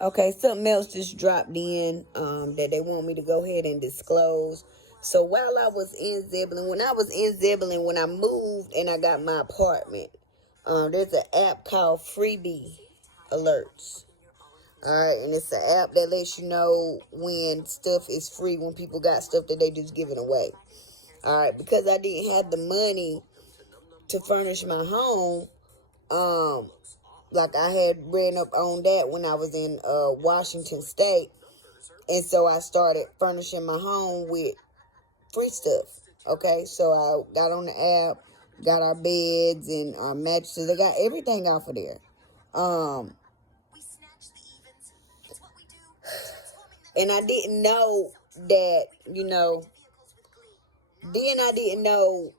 Okay, something else just dropped in that they want me to go ahead and disclose. So while I was in Zebulon, when I moved and I got my apartment, there's an app called Freebie Alerts. Alright, and it's an app that lets you know when stuff is free, when people got stuff that they just giving away. Alright, because I didn't have the money to furnish my home, like I had ran up on that when I was in Washington State. And so I started furnishing my home with free stuff. Okay, so I got on the app, got our beds and our mattresses. I got everything off of there. And I didn't know that, then I didn't know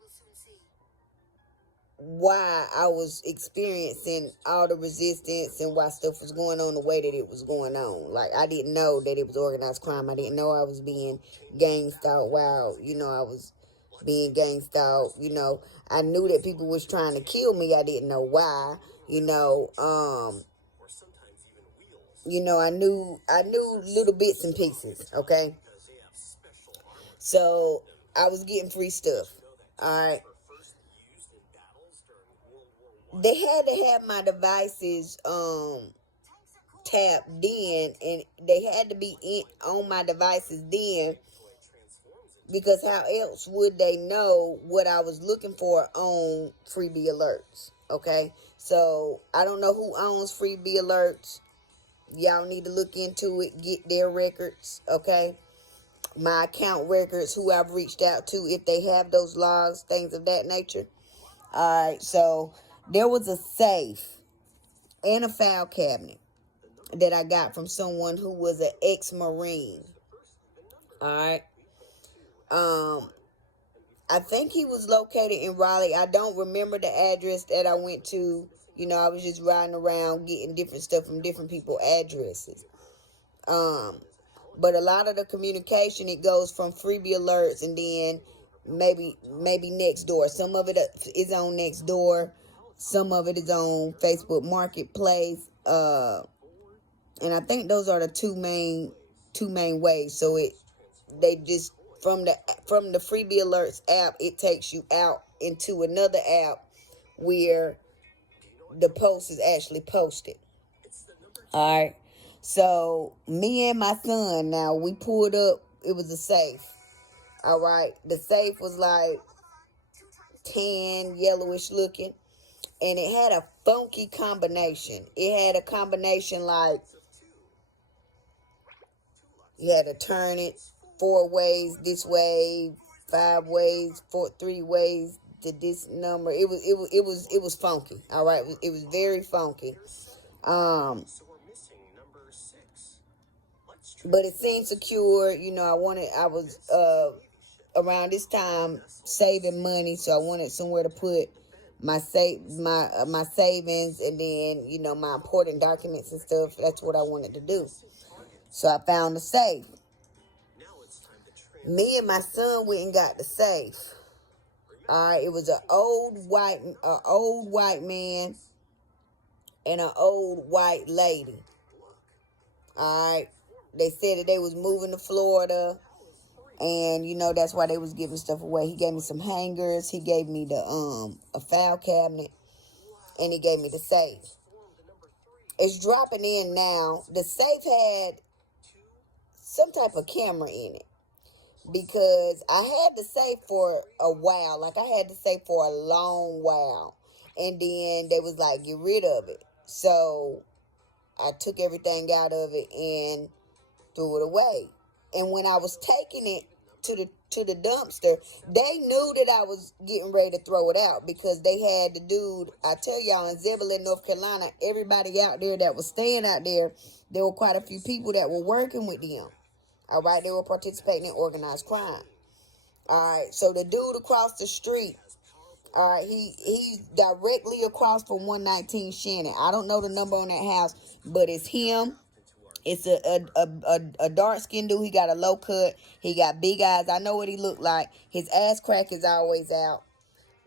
why I was experiencing all the resistance and why stuff was going on the way that it was going on. Like, I didn't know that it was organized crime. I didn't know I was being gang stalked while, I was being gang stalked. I knew that people was trying to kill me. I didn't know why. I knew little bits and pieces, okay? So I was getting free stuff. All right. They had to have my devices tapped in, and they had to be on my devices then, because how else would they know what I was looking for on Freebie Alerts? Okay, so I don't know who owns Freebie Alerts. Y'all need to look into it, get their records, okay? My account records, who I've reached out to, if they have those logs, things of that nature. All right, so there was a safe and a file cabinet that I got from someone who was an ex-Marine. All right. I think he was located in Raleigh. I don't remember the address that I went to. I was just riding around getting different stuff from different people's addresses. But a lot of the communication, it goes from Freebie Alerts and then maybe Nextdoor. Some of it is on Nextdoor. Some of it is on Facebook Marketplace. And I think those are the two main ways. So they just from the Freebie Alerts app, it takes you out into another app where the post is actually posted. All right. So me and my son, now we pulled up. It was a safe. All right. The safe was like tan, yellowish looking, and it had a funky combination. It had a combination like you had to turn it 4 ways this way, 5 ways, 3 ways to this number. It was funky. All right, it was very funky. But it seemed secure. I was around this time saving money, so I wanted somewhere to put my savings, and then my important documents and stuff. That's what I wanted to do. So I found the safe. Me and my son went and got the safe. All right, it was an old white man and an old white lady. All right, they said that they was moving to Florida, and that's why they was giving stuff away. He gave me some hangers. He gave me the a file cabinet, and he gave me the safe. It's dropping in now. The safe had some type of camera in it, because I had the safe for a while. Like, I had the safe for a long while. And then they was like, get rid of it. So I took everything out of it and threw it away. And when I was taking it to the dumpster, they knew that I was getting ready to throw it out, because they had the dude, I tell y'all, in Zebulon, North Carolina, everybody out there that was staying out there were quite a few people that were working with them. All right, they were participating in organized crime. All right, so the dude across the street, all right, he's directly across from 119 Shannon. I don't know the number on that house, but it's him. It's a dark skinned dude. He got a low cut. He got big eyes. I know what he looked like. His ass crack is always out.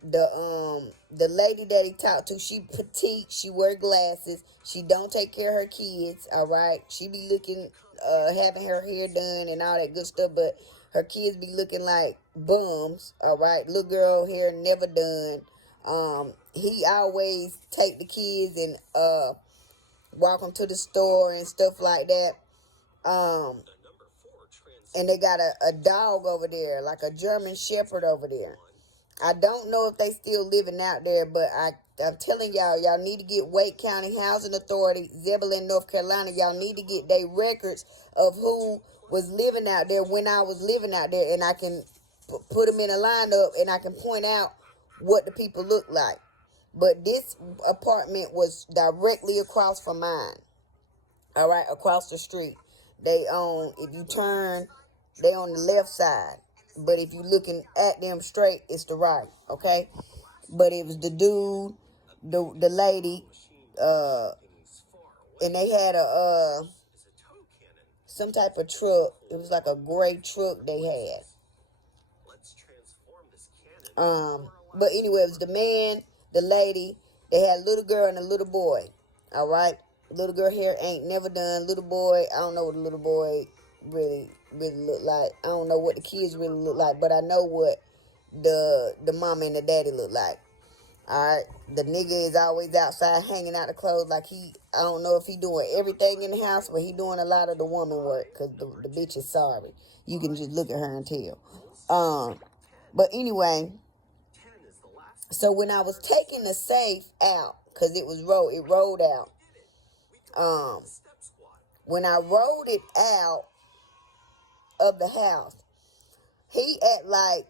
the lady that he talked to, she petite, she wear glasses, she don't take care of her kids, all right. She be looking, having her hair done and all that good stuff, but her kids be looking like bums, all right. Little girl hair never done. He always take the kids and walk them to the store and stuff like that. And they got a dog over there, like a German Shepherd over there. I don't know if they still living out there, but I'm telling y'all need to get Wake County Housing Authority, Zebulon, North Carolina. Y'all need to get their records of who was living out there when I was living out there, and I can put them in a lineup, and I can point out what the people look like. But this apartment was directly across from mine. All right, across the street. They own, if you turn, they on the left side. But if you looking at them straight, it's the right, okay? But it was the dude, the lady, and they had some type of truck. It was like a gray truck they had. But anyway, it was the man, the lady. They had a little girl and a little boy. All right, little girl hair ain't never done. Little boy, I don't know what the little boy really look like. I don't know what the kids really look like, but I know what the mama and the daddy look like. All right, the nigga is always outside hanging out the clothes like I don't know if he doing everything in the house, but he doing a lot of the woman work because the bitch is sorry. You can just look at her and tell. But anyway, so when I was taking the safe out, because it rolled out. When I rolled it out of the house, he act like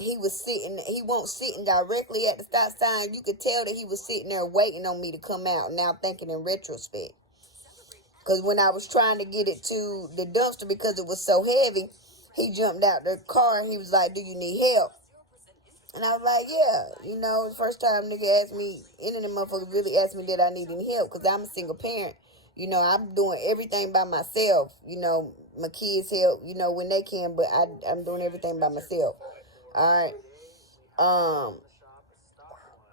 he wasn't sitting directly at the stop sign. You could tell that he was sitting there waiting on me to come out. Now thinking in retrospect. Because when I was trying to get it to the dumpster because it was so heavy, he jumped out the car and he was like, "Do you need help?" And I was like, "Yeah." You know, the first time nigga asked me, any of them motherfuckers really asked me that I need any help because I'm a single parent. You know, I'm doing everything by myself. You know, my kids help, you know, when they can, but I'm doing everything by myself. All right.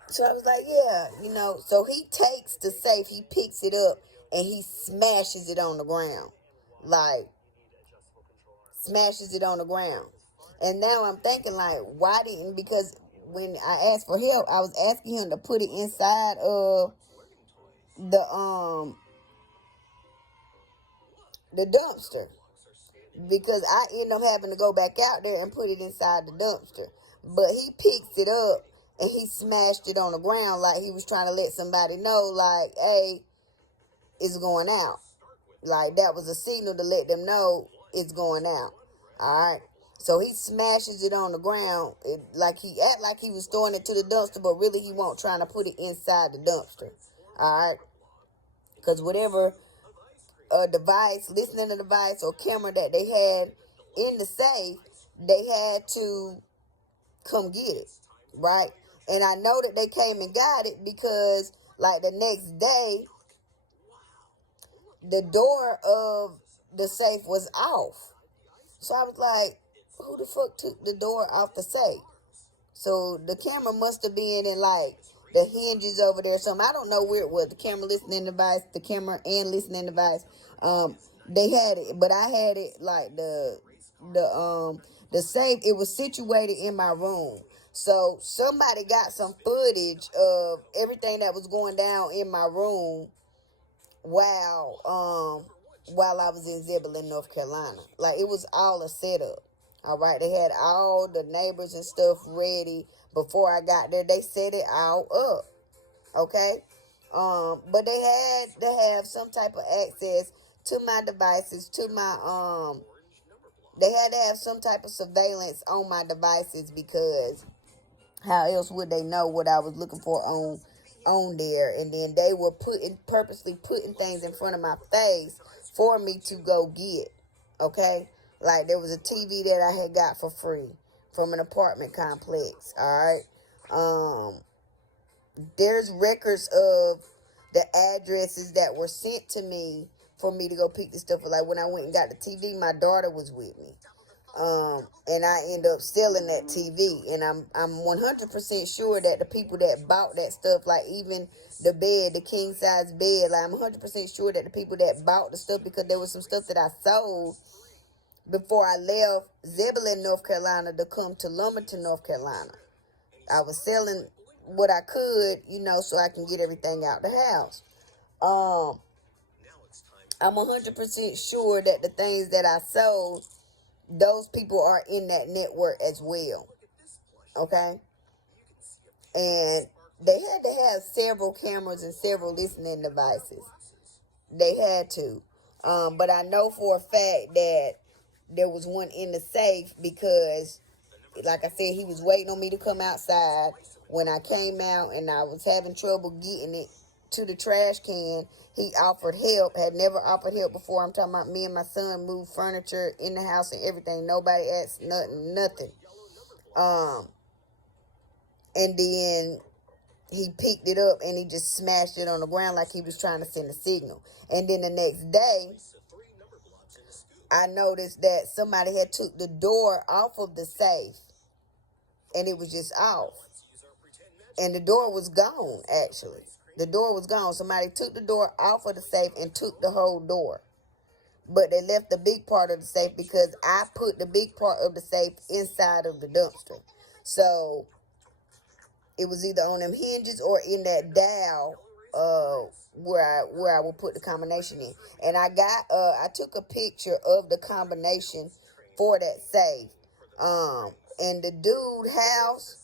So I was like, yeah, you know. So he takes the safe, he picks it up, and he smashes it on the ground. Like, smashes it on the ground. And now I'm thinking, like, why didn't, because when I asked for help, I was asking him to put it inside of the dumpster. Because I end up having to go back out there and put it inside the dumpster. But he picks it up and he smashed it on the ground like he was trying to let somebody know, like, hey, it's going out. Like, that was a signal to let them know it's going out. All right. So he smashes it on the ground. Like he act like he was throwing it to the dumpster, but really he won't trying to put it inside the dumpster. All right. Because whatever device, listening to device or camera that they had in the safe, they had to come get it, right? And I know that they came and got it because, like, the next day, the door of the safe was off. So I was like, who the fuck took the door off the safe? So the camera must have been in, like, the hinges over there or something. I don't know where it was. The camera listening device, the camera and listening device. They had it, but I had it like the safe. It was situated in my room. So somebody got some footage of everything that was going down in my room while I was in Zebulon, North Carolina. Like, it was all a setup. All right, they had all the neighbors and stuff ready before I got there. They set it all up. Okay? But they had to have some type of access to my devices, to my they had to have some type of surveillance on my devices, because how else would they know what I was looking for on there? And then they were purposely putting things in front of my face for me to go get. Okay? Like, there was a TV that I had got for free from an apartment complex. All right? There's records of the addresses that were sent to me for me to go pick the stuff up. Like, when I went and got the TV, my daughter was with me. And I end up selling that TV. And I'm 100% sure that the people that bought that stuff, like even the bed, the king size bed, like I'm 100% sure that the people that bought the stuff, because there was some stuff that I sold before I left Zebulon, North Carolina, to come to Lumberton, North Carolina. I was selling what I could, so I can get everything out the house. I'm 100% sure that the things that I sold, those people are in that network as well. Okay? And they had to have several cameras and several listening devices. They had to. But I know for a fact that there was one in the safe because, like I said, he was waiting on me to come outside. When I came out and I was having trouble getting it to the trash can, he offered help. Had never offered help before. I'm talking about me and my son moved furniture in the house and everything. Nobody asked nothing. And then he picked it up and he just smashed it on the ground like he was trying to send a signal. And then the next day, I noticed that somebody had took the door off of the safe, and it was just off. And the door was gone, actually. The door was gone. Somebody took the door off of the safe and took the whole door. But they left the big part of the safe because I put the big part of the safe inside of the dumpster. So it was either on them hinges or in that dial where I will put the combination in. And I took a picture of the combination for that safe. And the dude house,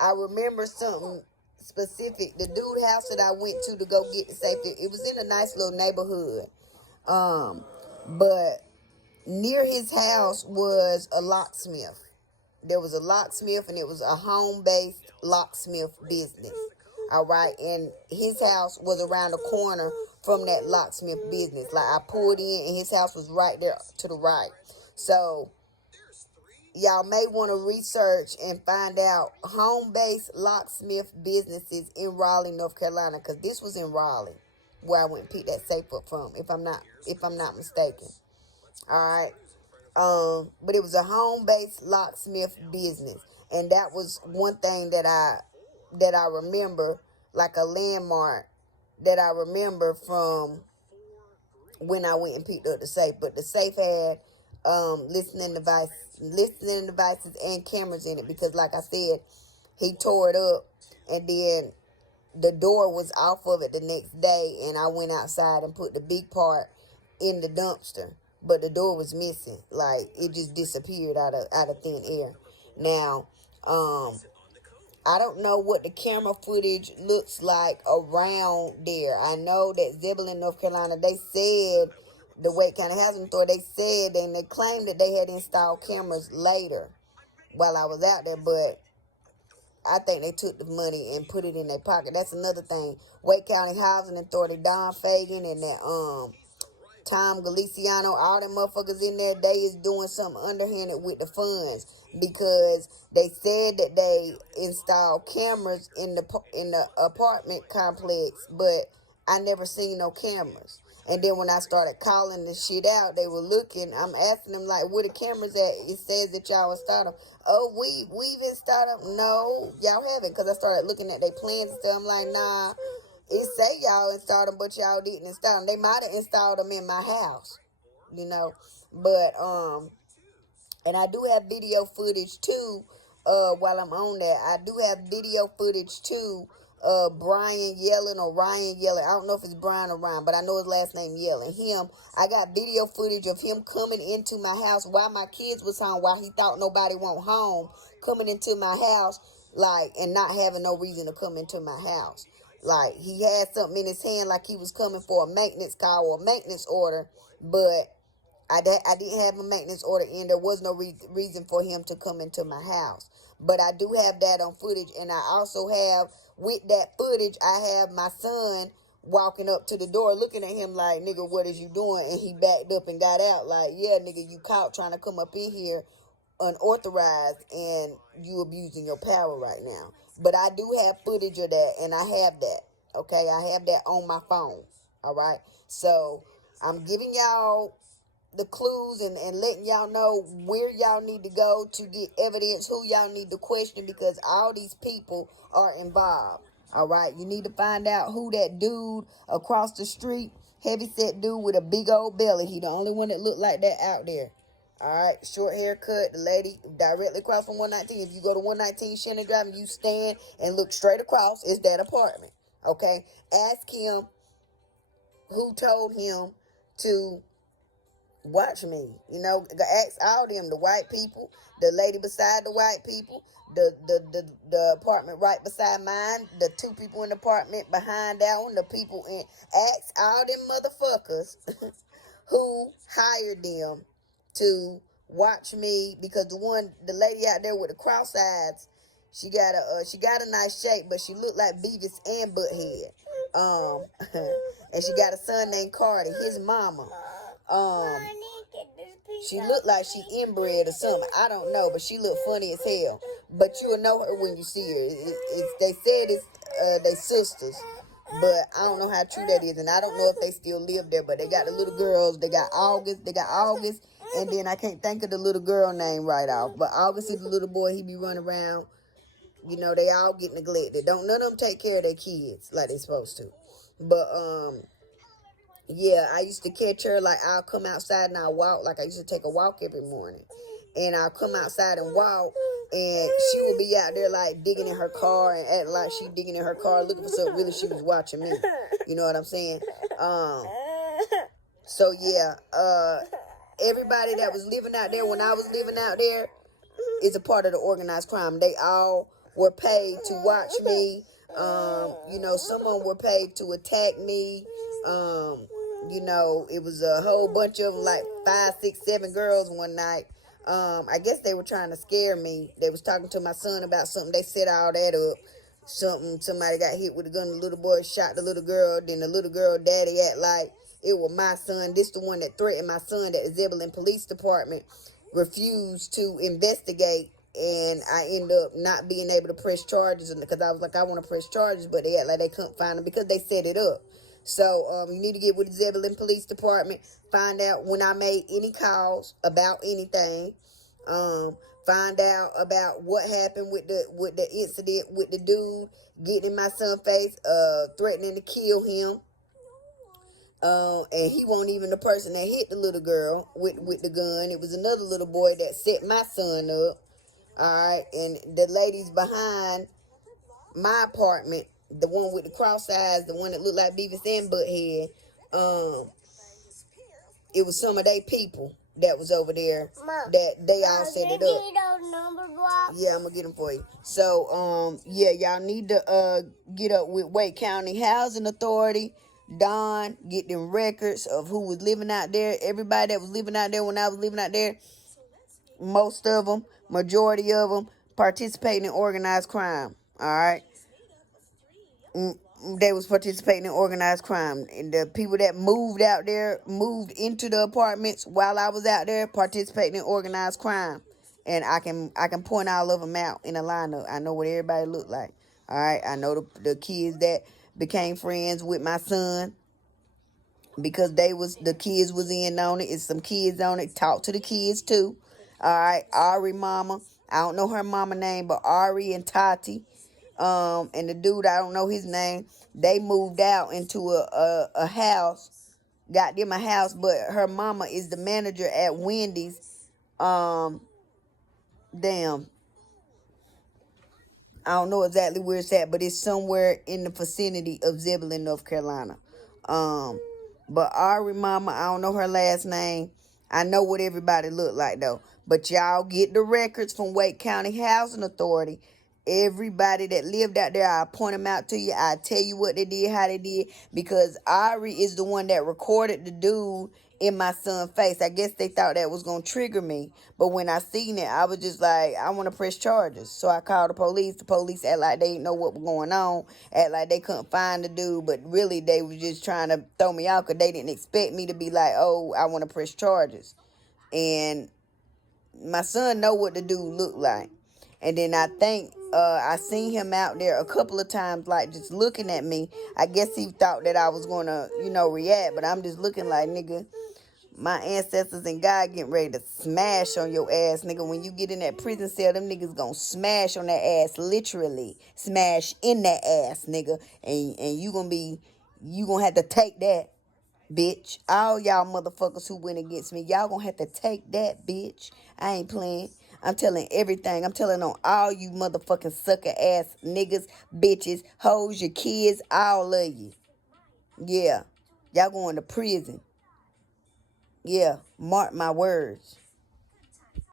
I remember something specific. The dude house that I went to go get the safe, it was in a nice little neighborhood. But near his house was a locksmith. There was a locksmith, and it was a home-based locksmith business. All right, and his house was around the corner from that locksmith business. Like, I pulled in, and his house was right there to the right. So y'all may want to research and find out home-based locksmith businesses in Raleigh, North Carolina, because this was in Raleigh where I went and picked that safe up from, if I'm not mistaken. All right. But it was a home-based locksmith business, and that was one thing that I remember, like a landmark that I remember from when I went and picked up the safe. But the safe had listening devices and cameras in it, because, like I said, he tore it up, and then the door was off of it the next day, and I went outside and put the big part in the dumpster. But the door was missing. Like, it just disappeared out of thin air. Now, I don't know what the camera footage looks like around there. I know that Zebulon, North Carolina, they said, the Wake County Housing Authority, they said, and they claimed that they had installed cameras later while I was out there, but I think they took the money and put it in their pocket. That's another thing. Wake County Housing Authority, Don Fagan and that Tom Galiciano, all them motherfuckers in there, they is doing something underhanded with the funds, because they said that they installed cameras in the apartment complex, but I never seen no cameras. And then when I started calling this shit out, they were looking. I'm asking them, like, where the cameras at? It says that y'all installed them. Oh, we've installed them. No, y'all haven't, because I started looking at their plans and stuff. I'm like, nah. It say y'all installed them, but y'all didn't install them. They might have installed them in my house, But and I do have video footage too. While I'm on that, I do have video footage too. Brian Yellen or Ryan Yellen. I don't know if it's Brian or Ryan, but I know his last name Yellen. I got video footage of him coming into my house while my kids was home, while he thought nobody went home, coming into my house, like, and not having no reason to come into my house. Like, he had something in his hand, like he was coming for a maintenance call or a maintenance order, but I didn't have a maintenance order in. There was no reason for him to come into my house. But I do have that on footage, and I also have, with that footage, I have my son walking up to the door looking at him like, nigga, what is you doing? And he backed up and got out like, yeah, nigga, you caught trying to come up in here unauthorized, and you abusing your power right now. But I do have footage of that, and I have that. Okay, I have that on my phone. All right, so I'm giving y'all the clues and letting y'all know where y'all need to go to get evidence, who y'all need to question, because all these people are involved. All right, you need to find out who that dude across the street, heavyset dude with a big old belly. He the only one that looked like that out there. All right, short haircut, the lady directly across from 119. If you go to 119 Shannon Drive and you stand and look straight across, it's that apartment. Okay, ask him who told him to watch me. You know, ask all them, the white people, the lady beside the white people, the apartment right beside mine, the two people in the apartment behind that one, the people in, ask all them motherfuckers who hired them to watch me, because the lady out there with the cross eyes, she got a nice shape, but she looked like Beavis and Butthead. And she got a son named Carter, his mama. She looked like she inbred or something. I don't know, but she looked funny as hell. But you'll know her when you see her. They said it's they sisters, but I don't know how true that is, and I don't know if they still live there. But they got the little girls. They got August, and then I can't think of the little girl name right off. But August is the little boy. He be running around. You know, they all get neglected. None of them take care of their kids like they supposed to. But yeah, I used to catch her, like, I'll come outside and I'll walk, like I used to take a walk every morning. And I'll come outside and walk, and she would be out there, like, digging in her car and acting like she digging in her car, looking for something. Really, she was watching me. You know what I'm saying? So, yeah, everybody that was living out there when I was living out there is a part of the organized crime. They all were paid to watch me. You know, some of them were paid to attack me. You know, it was a whole bunch of them, like 5, 6, 7 girls one night. I guess they were trying to scare me. They was talking to my son about something. They set all that up. Somebody got hit with a gun. The little boy shot the little girl. Then the little girl daddy act like it was my son. This the one that threatened my son, that the Zebulon Police Department refused to investigate. And I end up not being able to press charges, because I was like, I want to press charges, but they act like they couldn't find them because they set it up. So you need to get with the Zebulon Police Department, find out when I made any calls about anything, find out about what happened with the incident with the dude getting in my son's face, threatening to kill him. And he wasn't even the person that hit the little girl with the gun. It was another little boy that set my son up. All right, and the ladies behind my apartment, the one with the cross eyes, the one that looked like Beavis and Butthead, it was some of they people that was over there, that they all set it up. Yeah, I'm gonna get them for you. So, yeah, y'all need to get up with Wake County Housing Authority. Don, get them records of who was living out there. Everybody that was living out there when I was living out there, most of them, majority of them, participating in organized crime. All right. They was participating in organized crime. And the people that moved out there, moved into the apartments while I was out there, participating in organized crime. And I can point all of them out in a lineup. I know what everybody looked like. All right. I know the kids that became friends with my son, because the kids was in on it. It's some kids on it. Talk to the kids too. All right, Ari mama. I don't know her mama name, but Ari and Tati, and the dude, I don't know his name. They moved out into a house, got them a house, but her mama is the manager at Wendy's. Damn. I don't know exactly where it's at, but it's somewhere in the vicinity of Zebulon, North Carolina. But Ari mama, I don't know her last name. I know what everybody looked like though. But y'all get the records from Wake County Housing Authority. Everybody that lived out there, I'll point them out to you. I'll tell you what they did, how they did. Because Ari is the one that recorded the dude in my son's face. I guess they thought that was going to trigger me. But when I seen it, I was just like, I want to press charges. So I called the police. The police act like they didn't know what was going on. Act like they couldn't find the dude. But really, they was just trying to throw me out because they didn't expect me to be like, oh, I want to press charges. And my son know what the dude looked like. And then I think I seen him out there a couple of times, like, just looking at me. I guess he thought that I was going to, react. But I'm just looking like, nigga, My ancestors and God getting ready to smash on your ass, nigga. When you get in that prison cell, them niggas gonna smash on that ass, literally. Smash in that ass, nigga. And you gonna have to take that, bitch. All y'all motherfuckers who went against me, y'all gonna have to take that, bitch. I ain't playing. I'm telling everything. I'm telling on all you motherfucking sucker ass niggas, bitches, hoes, your kids, all of you. Yeah. Y'all going to prison. Yeah, mark my words.